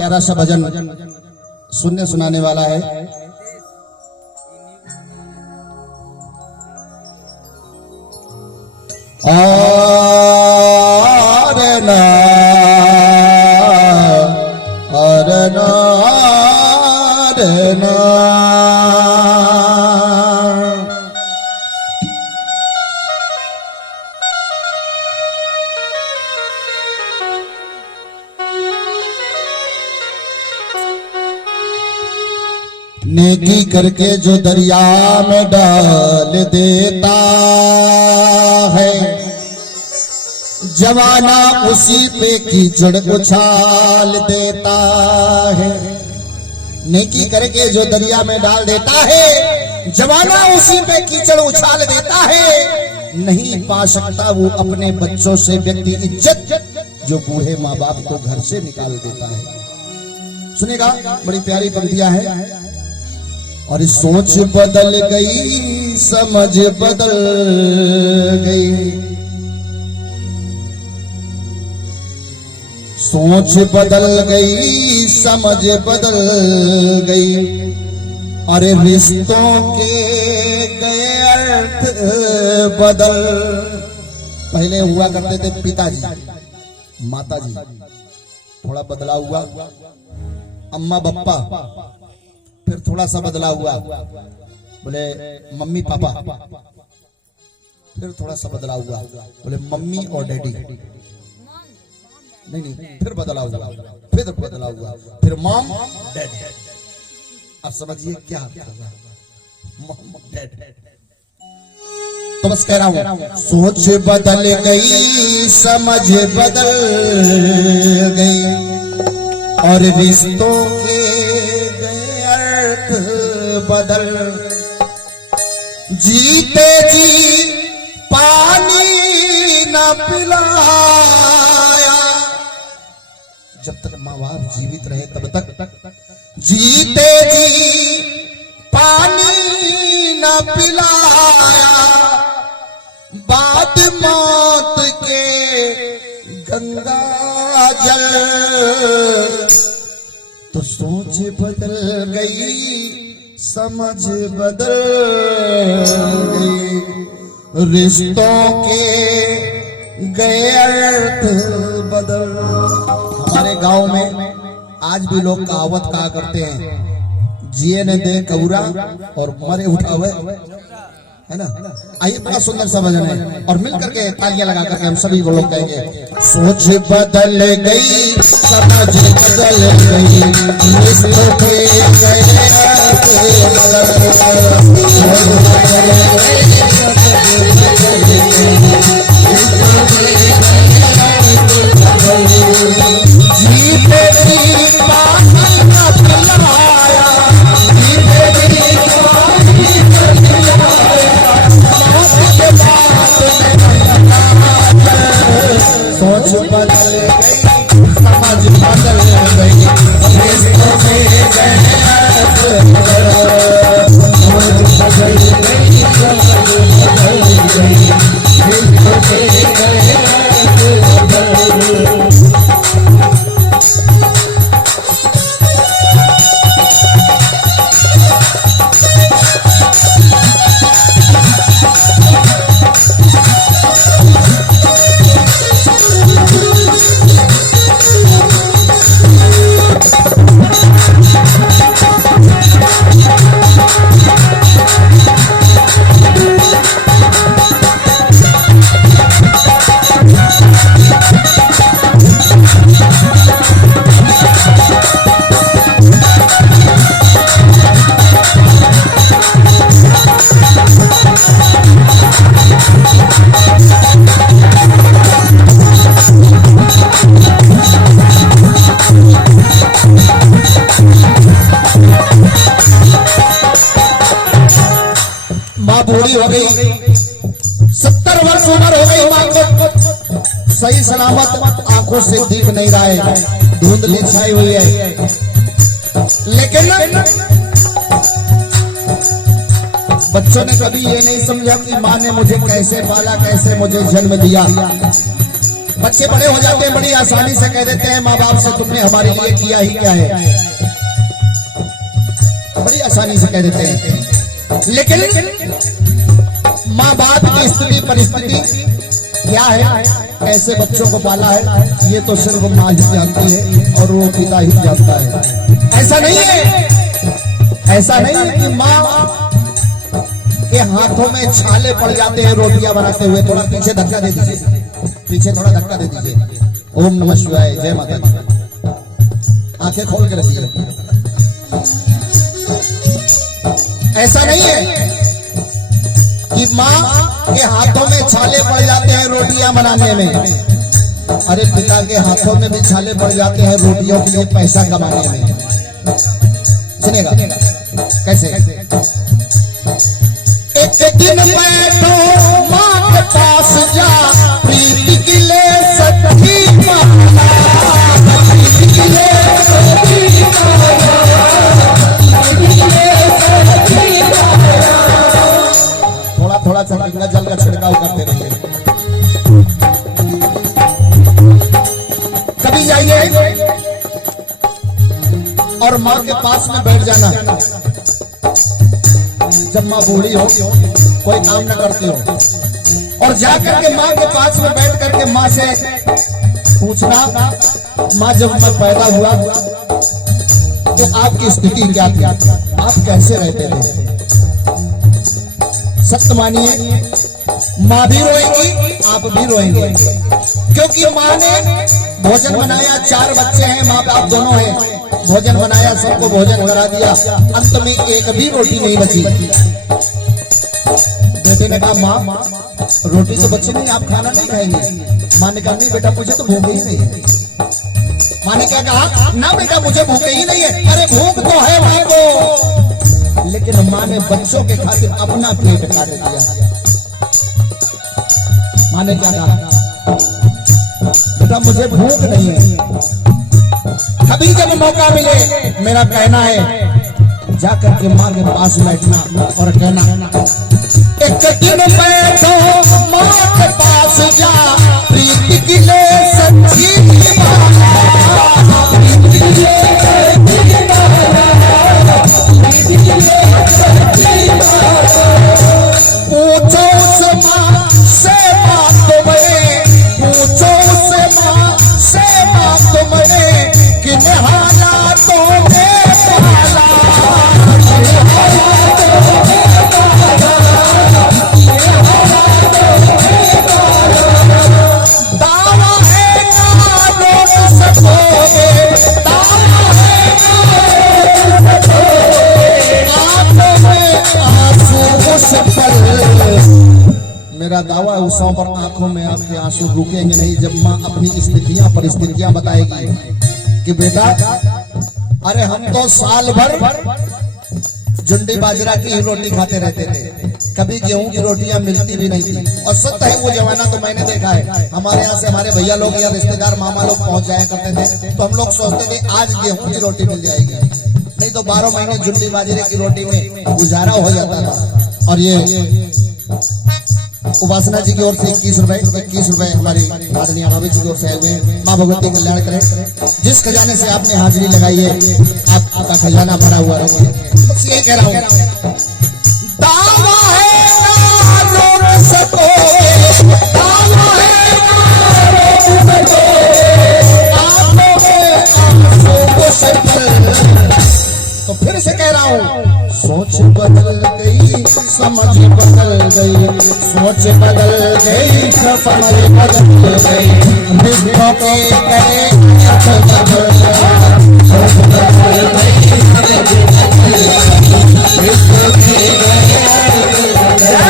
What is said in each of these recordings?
प्यारा सा भजन सुनने सुनाने वाला है। अरना अरना अरना नेकी करके जो दरिया में डाल देता है, जवाना उसी पे कीचड़ उछाल देता है। नेकी करके जो दरिया में डाल देता है, जवाना उसी पे कीचड़ उछाल देता है। नहीं पा सकता वो अपने बच्चों से व्यक्ति इज्जत, जो बूढ़े माँ बाप को घर से निकाल देता है। सुनेगा, बड़ी प्यारी पंक्तियां हैं। और सोच बदल गई, समझ बदल गई, सोच बदल गई, समझ बदल गई। अरे रिश्तों के गए अर्थ बदल। पहले हुआ करते थे पिताजी माताजी, थोड़ा बदलाव हुआ अम्मा बप्पा, फिर थोड़ा सा बदलाव हुआ बोले मम्मी पापा, फिर थोड़ा सा बदलाव हुआ बोले मम्मी और डैडी, नहीं फिर बदलाव हुआ, फिर बदलाव हुआ, फिर मॉम डैड। अब समझिए क्या मॉम डैड। तो बस कह रहा हूं, सोच बदल गई, समझ बदल गई, और रिश्तों के बदल। जीते जी पानी न पिलाया, जब तक माँ बाप जीवित रहे तब तक जीते जी पानी न पिलाया, बाद मौत के गंगा जल। तो सोच बदल गई, समझ बदल गई, रिश्तों के गए अर्थ बदल। हमारे गांव में आज भी लोग कहावत कहा करते हैं, जिए ने दे कौरा और मरे उठावे, है ना। आइए, बड़ा सुंदर सा भजन है, और मिलकर के तालियां लगा करके हम सभी को लोग कहेंगे। सोच बदल गई, समझ बदल गई, रिश्तों के गए जीते जी पानी न पिलाया, जीते जी पानी न पिलाया, मौत के बाद सोच बदल गई, समझ बदल गई, रिश्तों में गए बदल गई, समझ बदल गई, रिश्तों में गए बदल। बूढ़ी हो गई, 70 वर्ष उम्र हो गई मां को, सही सलामत आंखों से दिख नहीं रहा है, धुंधली छाई हुई है। लेकिन बच्चों ने कभी ये नहीं समझा कि माँ ने मुझे कैसे पाला, कैसे मुझे जन्म दिया। बच्चे बड़े हो जाते हैं, बड़ी आसानी से कह देते हैं माँ बाप से, तुमने हमारे लिए किया ही क्या है, बड़ी आसानी से कह देते हैं। लेकिन माँ बाप की स्थिति परिस्थिति क्या है, ऐसे बच्चों को पाला है, ये तो सिर्फ माँ ही जानती है और वो पिता ही जानता है। ऐसा नहीं है, ऐसा नहीं है कि माँ के हाथों में छाले पड़ जाते हैं रोटियां बनाते हुए। थोड़ा पीछे धक्का दे दीजिए, पीछे थोड़ा धक्का दे दीजिए। ओम नमः शिवाय, जय माता दी। आंखें खोल के रखिए। ऐसा नहीं है कि माँ के हाथों में छाले पड़ जाते हैं रोटियां बनाने में। अरे पिता के हाथों में भी छाले पड़ जाते हैं रोटियों के लिए पैसा कमाने में। सुनेगा कैसे? एक दिन बैठो माँ के पास जा, प्रीति के लिए सच्ची माला, प्रीति के लिए सच्ची माला। थोड़ा थोड़ा सा गंगा जल का छिड़काव करते रहिए। कभी जाइए और माँ के पास में बैठ जाना, जब माँ बूढ़ी हो, कोई काम न करती हो, और जाकर के माँ के पास में बैठ करके माँ से पूछना, माँ जब मैं पैदा हुआ तो आपकी स्थिति क्या थी, आप कैसे रहते थे? सत्य मानिए, माँ भी रोएंगी, आप भी रोएंगे, क्योंकि माँ ने भोजन बनाया, 4 बच्चे हैं, माँ बाप दोनों हैं, भोजन बनाया, सबको भोजन करा दिया, अंत में एक भी रोटी नहीं बची। बेटे ने कहा माँ रोटी तो बची नहीं, आप खाना नहीं खाएंगे? माँ ने कहा नहीं बेटा, मुझे तो भूख ही नहीं है। माँ ने क्या कहा? ना बेटा मुझे भूख ही नहीं है। अरे भूख तो है माँ को, लेकिन माँ ने बच्चों के खातिर अपना पेट काट दिया। माँ ने क्या कहा? बेटा मुझे भूख नहीं है। कभी जब मौका मिले, मेरा कहना है जाकर के माँ के पास बैठना और कहना, एक दिन बैठो माँ के पास जा, प्रीति के लिए सच्ची माला, प्रीति के लिए सच्ची माला, प्रीति के लिए सच्ची माला। पूछो उस माँ से बात तुम्हें, पूछो उस माँ से बात तुम्हें, किन हालातों में पाला, किन हालातों में पाला, किन हालातों में पाला। दावा है ना रोक सकोगे, दावा है ना रोक सकोगे, आंखों में आंसू उस पल, मेरा दावा है उस पर आंखों में आपके आंसू रुकेंगे नहीं, जब माँ अपनी स्थितियां परिस्थितियां बताएगी कि बेटा अरे हम तो साल भर जुंडी बाजरा की ही रोटी खाते रहते थे, कभी गेहूं की रोटियां मिलती भी नहीं थी। और सत्य है वो जमाना तो मैंने देखा है, हमारे यहाँ से हमारे भैया लोग या रिश्तेदार मामा लोग पहुंच जाया करते थे, तो हम लोग सोचते थे आज गेहूं की रोटी मिल जाएगी, नहीं तो 12 महीने जुंडी बाजरे की रोटी में गुजारा हो जाता था। और ये उपासना जी की ओर से 21 रुपए हमारी आदरणीय भाभी जी की ओर से आए हुए। माँ भगवती कल्याण करें। जिस खजाने से आपने हाजिरी लगाई है, आपका खजाना भरा हुआ रहे। बस यही कह रहा हूँ, दावा है ना रोक सकोगे, दावा है ना रोक सकोगे, आंखों में आंसू को सफल। तो फिर से कह रहा हूँ, सोच बदल गई, समझ बदल गई, सोच बदल गई, समझ बदल गई, रिश्तों के करे अर्थ बदल गया, सोच बदल गई, समझ बदल गई, रिश्तों के करे अर्थ बदल गया।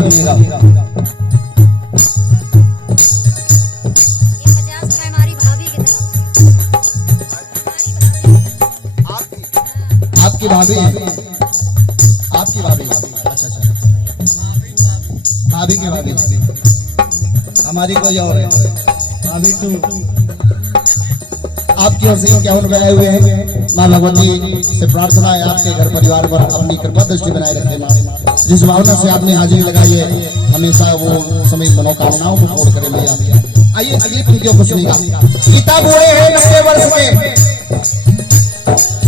सुनिएगा। ये 50 रुपए हमारी भाभी की तरफ आपकी भाभी है? आपकी भाभी है? अच्छा अच्छा, भाभी की भाभी, हमारी कोई और है। भाभी तो आपकी ओर से क्या आए हुए हैं। माँ भगवती से प्रार्थना है आपके घर परिवार पर अपनी कृपा दृष्टि बनाए रखे। माँ, जिस भावना से आपने हाजिरी लगाई है हमेशा वो सभी मनोकामनाओं को पूर्ण करे भैया। आइए अगली पंक्तियों को सुनिएगा। पिता बूढ़े हैं 90 वर्ष में,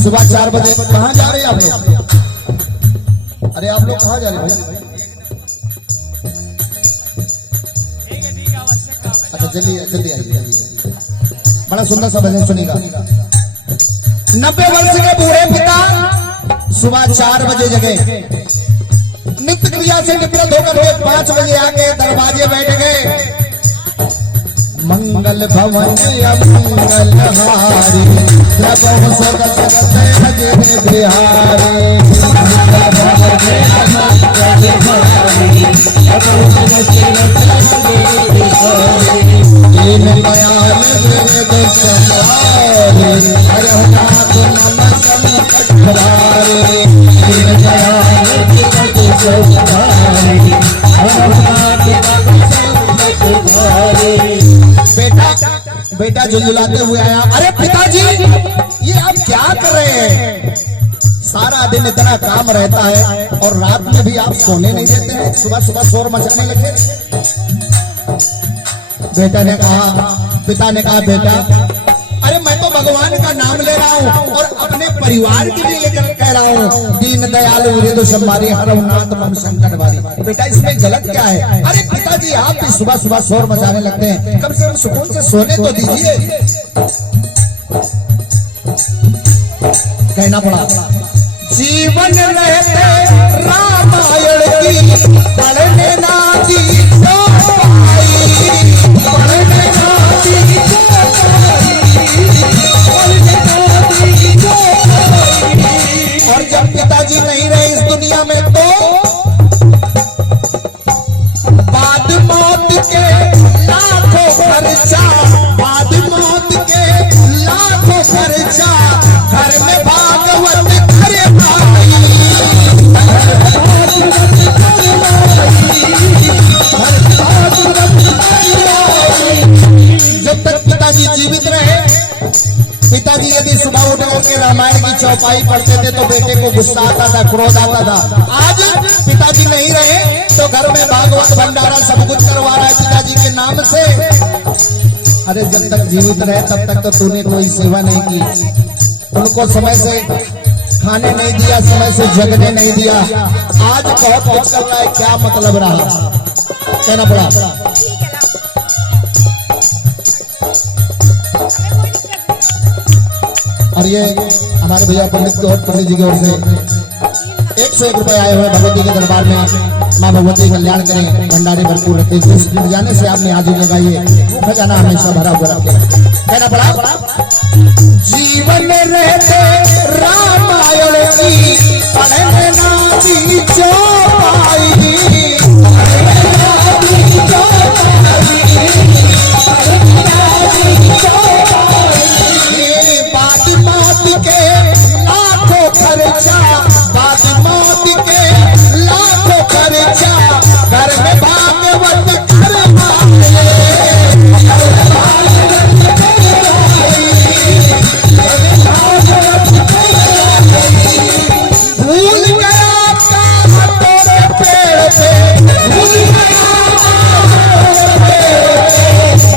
सुबह 4 बजे। कहाँ जा रहे हैं आप लोग? अरे आप लोग कहाँ जा रहे हैं भैया? अच्छा जल्दी जल्दी आइए। बड़ा सुंदर सा भजन सुनेगा। 90 वर्ष के बूढ़े पिता सुबह 4 बजे जगे, नित्य क्रिया से निवृत्त होकर के 5 बजे आके दरवाजे बैठ गए। मंगल भवन मंगल हारी प्रभु सगत भजन बिहारी। दीन दयाल वेद संभारे हरनाथ मम संकट हरारे। दीन दयाल वेद संभारे हरनाथ मम संकट हरारे। बेटा झुलझुलाते हुए आया। अरे पिताजी ये आप क्या कर रहे हैं? सारा दिन इतना काम रहता है और रात में भी आप सोने नहीं देते हैं, सुबह सुबह शोर मचाने लगे। बेटा ने कहा, पिता ने कहा बेटा अरे मैं तो भगवान का नाम ले रहा हूँ और अपने परिवार के लिए लेकर कह रहा हूँ दीन दयाल विरेद संभारी हरनाथ मम संकट भारी। बेटा इसमें गलत क्या है? अरे पिताजी आप भी सुबह सुबह शोर मचाने लगते हैं, कम से कम सुकून से सोने तो दीजिए। कहना पड़ा जीवन रहते रामायण की पढ़ने ना दी तो पाई, पढ़ने ना दी तो और जब पिताजी नहीं रहे इस दुनिया में तो बाद मौत के लाखों खर्चा, बाद मौत के लाखों खर्चा घर में भागवत करे भाई। जब तक पिताजी जीवित रहे, पिताजी यदि सुबह उठ करके रामायण की चौपाई पढ़ते थे तो बेटे को गुस्सा आता था, क्रोध आता था। आज पिताजी नहीं रहे तो घर में भागवत भंडारा सब कुछ करवा रहा है पिताजी के नाम से। अरे जब तक जीवित रहे तब तक तो तूने कोई सेवा नहीं की, उनको समय से खाने नहीं दिया, समय से जगने नहीं दिया। आज बहुत कुछ कर रहा है, क्या मतलब रहा? कहना पड़ा। और ये हमारे भैया पंडित जी की ओर से 101 रुपए आए हुए भगवती के दरबार में। माँ भगवती कल्याण करें, भंडारे भरपूर रखते। जिस जाने से आपने हाजिर लगाइए खजाना हमेशा भरा हुआ रखे। कहना पड़ा जीवन रहते रामायण की पढ़ने ना दी चौपाई, बाद मौत के लाखों खर्चा, बाद मौत के लाखों खर्चा घर में भागवत भूल गया काम तोरे पेड़ पे, भूल गया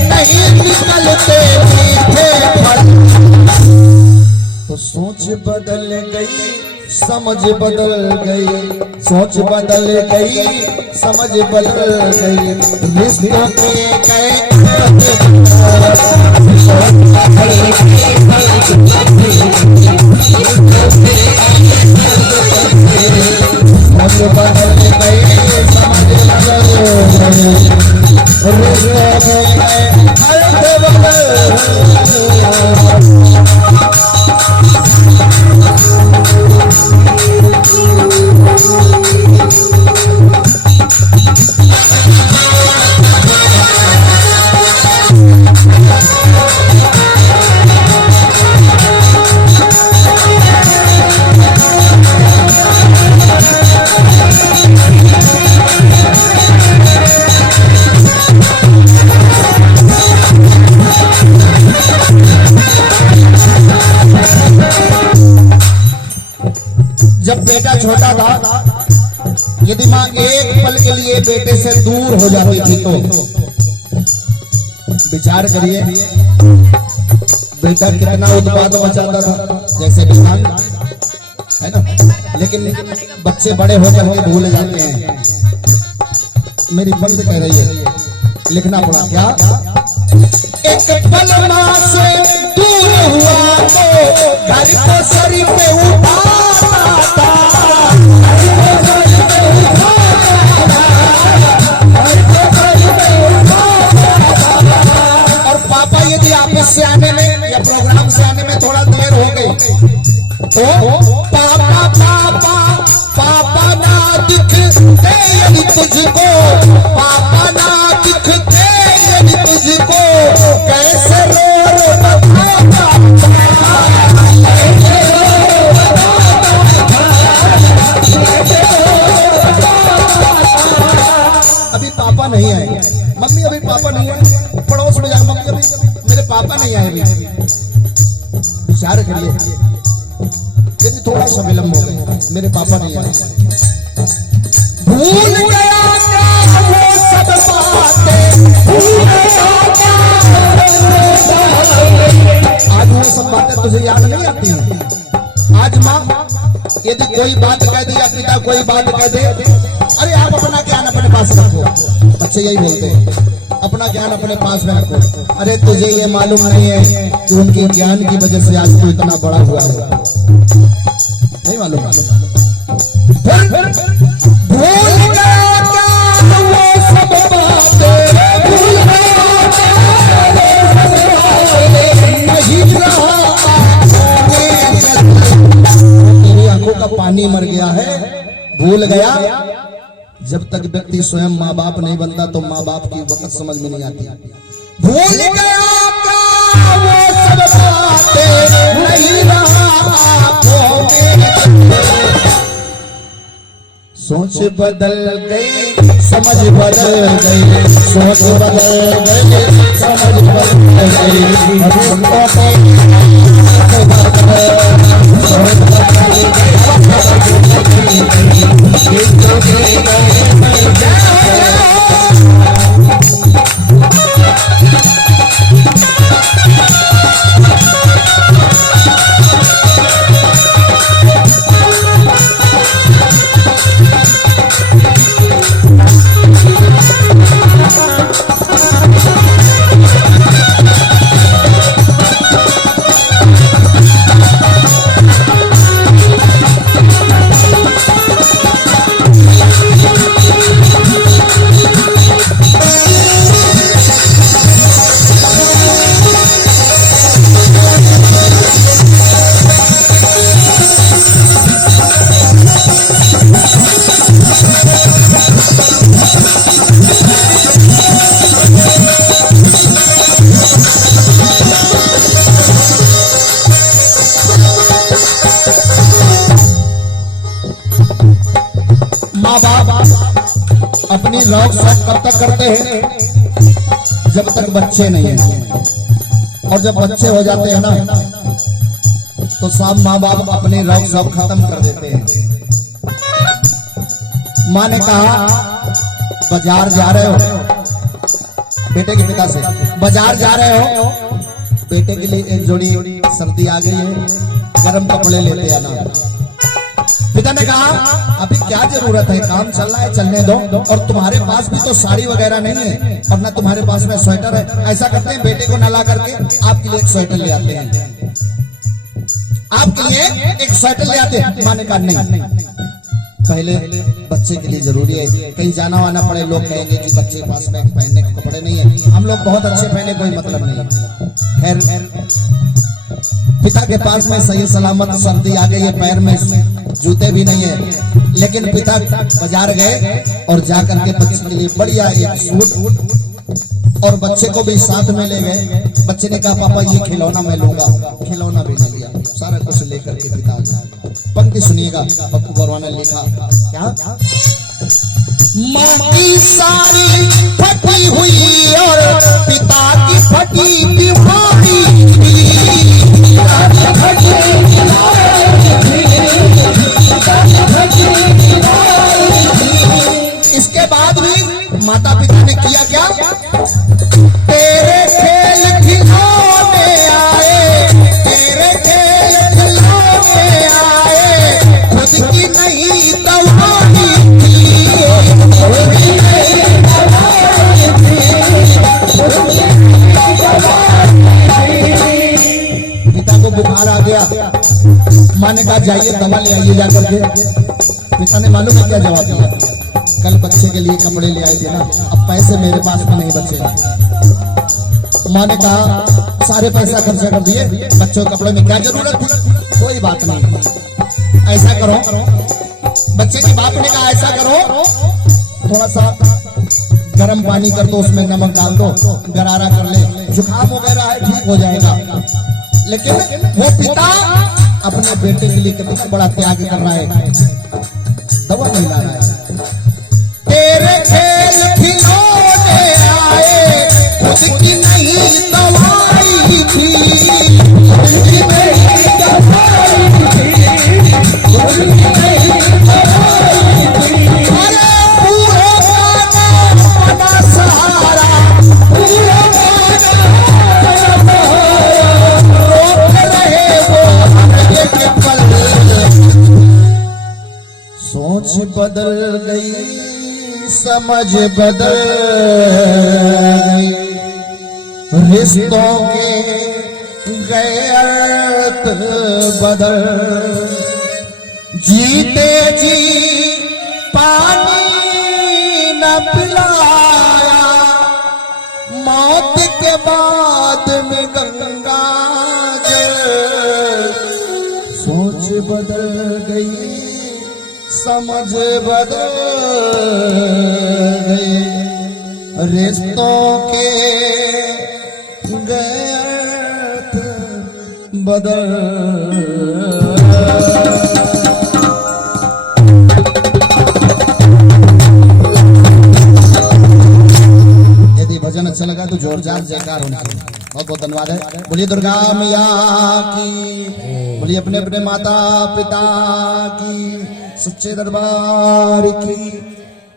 नहीं निकलते मीठे फल। तो सोच बदल गई, समझ बदल गई, सोच बदल गई, समझ बदल गई। रिश्तों के गए समझ बदल गई, समझ बदल गई, रिश्तों के गए अर्थ बदल। यदि माँ एक पल के लिए बेटे से दूर हो जाती थी तो विचार करिए बेटा कितना उत्पाद मचाता था, जैसे विधान है ना। लेकिन बच्चे बड़े होकर के भूल जाते हैं। मेरी बंद कह रही है, लिखना पड़ा क्या, एक पल माँ से दूर हुआ तो घर को सरी पे उठाता था, और पापा यदि ऑफिस से आने में या प्रोग्राम से आने में थोड़ा देर हो गई तो पापा पापा पापा ना दिखते यदि तुझको, पापा ना दिखते यदि तुझको, कैसे रो रो बताता, अभी पापा नहीं आए, मम्मी अभी पापा नहीं आए, पड़ोस में जाकर मम्मी अभी मेरे पापा नहीं आए। विचार करिए यदि थोड़ा सा विलंब हो गया, मेरे पापा नहीं आए, भूल गया क्या वो सब बातें, आज वो सब बातें तुझे याद नहीं आती हैं। आज माँ यदि कोई बात कह दे या पिता कोई बात कह दे, अरे आप अपना ज्ञान अपने पास रखो, बच्चे यही बोलते हैं, अपना ज्ञान अपने पास में रखो। अरे तुझे ये मालूम नहीं है कि उनके ज्ञान की वजह से आज तू इतना बड़ा हुआ है, नहीं मालूम। भूल गया क्या वो सब बातें, भूल नहीं रहा, तेरी आंखों का पानी मर गया है। भूल गया, जब तक व्यक्ति स्वयं माँ बाप नहीं बनता तो माँ बाप की वक्त समझ में नहीं आती। भूल गया क्या वो सब बातें, नहीं रहा आंखों में, सोच बदल गई समझ बदल गई, सोच बदल गई समझ बदल अपनी रौक शौक कब तक करते हैं, जब तक बच्चे नहीं हैं, और जब बच्चे हो जाते हैं ना तो सब माँ बाप अपनी रौक शौक खत्म कर देते हैं। माँ ने कहा बाजार जा रहे हो, बेटे के पिता से बाजार जा रहे हो, बेटे के लिए एक जोड़ी सर्दी आ गई है, गर्म कपड़े लेते आना। पिता ने कहा अभी क्या जरूरत है, काम चल रहा है चलने दो, और तुम्हारे पास भी तो साड़ी वगैरह नहीं है और ना तुम्हारे पास में स्वेटर है। ऐसा करते हैं बेटे को नला करके आपके लिए एक स्वेटर ले आते हैं, आपके लिए एक स्वेटर ले आते हैं। माँ ने कहा नहीं, पहले बच्चे के लिए जरूरी है, कहीं जाना वाना पड़े लोग कहेंगे कि बच्चे के पास में पहनने के कपड़े नहीं है, हम लोग बहुत अच्छे पहने कोई मतलब नहीं। खैर पिता के पास में सही सलामत सर्दी आ गई है, पैर में जूते भी नहीं है, लेकिन पिता बाजार गए और जाकर के बच्चे के लिए बढ़िया एक सूट और बच्चे को भी साथ में ले गए। बच्चे ने कहा पापा ये खिलौना मैं लूंगा, खिलौना भी ले लिया, सारा कुछ लेकर के पिता गया। पंक्ति सुनिएगा, पप्पू बरवा ने लिखा क्या, माँ की सारी फटी हुई और पिता की फटी बीमारी, माता पिता ने किया क्या? तेरे खेल खिलौने आए, तेरे खेल खिलौने आए, खुद की नहीं दवाई थी, खुद की नहीं दवाई थी। पिता को बुखार आ गया, माँ ने कहा जाइए दवा ले आइए जाकर के। पिता ने मालूम है क्या जवाब दिया? कल बच्चे के लिए कपड़े ले आए थे ना, अब पैसे मेरे पास में नहीं बचे। माँ ने कहा सारे पैसा खर्चा कर दिए, बच्चों के कपड़े में क्या जरूरत थी? कोई बात नहीं, ऐसा करो, बच्चे के बाप ने कहा ऐसा करो, थोड़ा सा गर्म पानी कर दो, उसमें नमक डाल दो, गरारा कर ले, जुकाम वगैरह है ठीक हो जाएगा। लेकिन वो पिता अपने बेटे के लिए कितना बड़ा त्याग कर रहा है, दवा नहीं ला रहा है। तेरे खेल खिलौने आए, खुद की नहीं दवाई थी, खुद की नहीं दवाई थी, खुद की नहीं दवाई थी। अरे बूढ़ों का नाम बड़ा सहारा, बूढ़ों का नाम बड़ा सहारा, रोक रहे वो आगे के पल। सोच बदल गई, समझ बदल गई, रिश्तों के गए अर्थ बदल। जीते जी पानी न पिलाया, मौत के बाद में गंगा जल। सोच बदल गई, समझ बदल गई, रिश्तों के गए अर्थ बदल। यदि भजन अच्छा लगा तो जोरदार जयकार होना चाहिए। बहुत बहुत धन्यवाद है। बोलिए दुर्गा मैया की, बोलिए अपने अपने माता पिता की, सच्चे दरबार की।